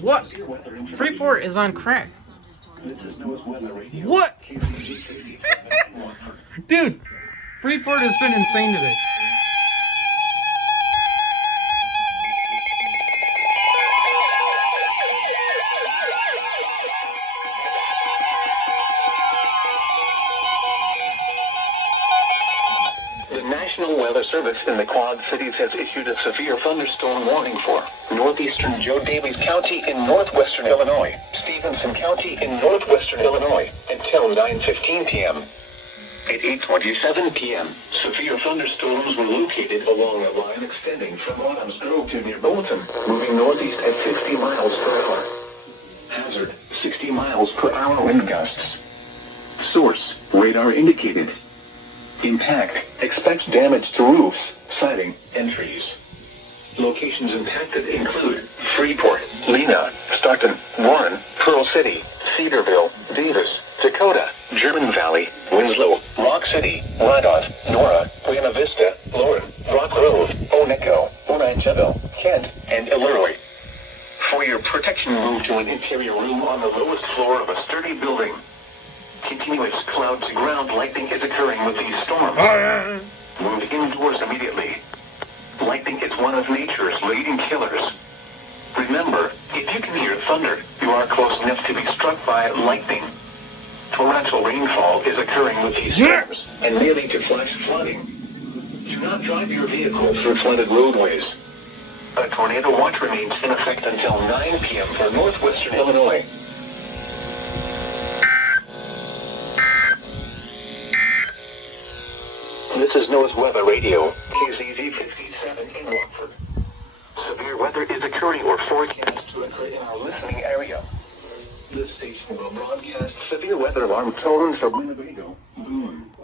What? Freeport is on crack. What? Dude, Freeport has been insane today. The National Weather Service in the Quad Cities has issued a severe thunderstorm warning for northeastern Joe Daviess County in northwestern Illinois, Stephenson County in northwestern Illinois, until 9:15 p.m. At 8:27 p.m., severe thunderstorms were located along a line extending from Autumn's Grove to near Bolton, moving northeast at 60 miles per hour. Hazard, 60 miles per hour wind gusts. Source, radar indicated. Impact, expect damage to roofs, siding, and trees. Locations impacted include Freeport, Lena, Stockton, Warren, Pearl City, Cedarville, Daviess, Dakota, German Valley, Winslow, Rock City, Radot, Noaa, Buena Vista, Lauren, Rock Grove, Oneco, Oranjeville, Kent, and Illinois. For your protection, move to an interior room on the lowest floor of a sturdy building. Continuous cloud-to-ground lightning is occurring with these storms. Move indoors immediately. Lightning is one of nature's leading killers. Remember, if you can hear thunder, you are close enough to be struck by lightning. Torrential rainfall is occurring with these storms, and may lead to flash flooding. Do not drive your vehicle through flooded roadways. A tornado watch remains in effect until 9 p.m. for northwestern Illinois. This is Noaa's Weather Radio, KZZ 57 in Rockford. Severe weather is occurring or forecast to occur in our listening area. This station will broadcast severe weather alarm tones of Winnebago, Boone,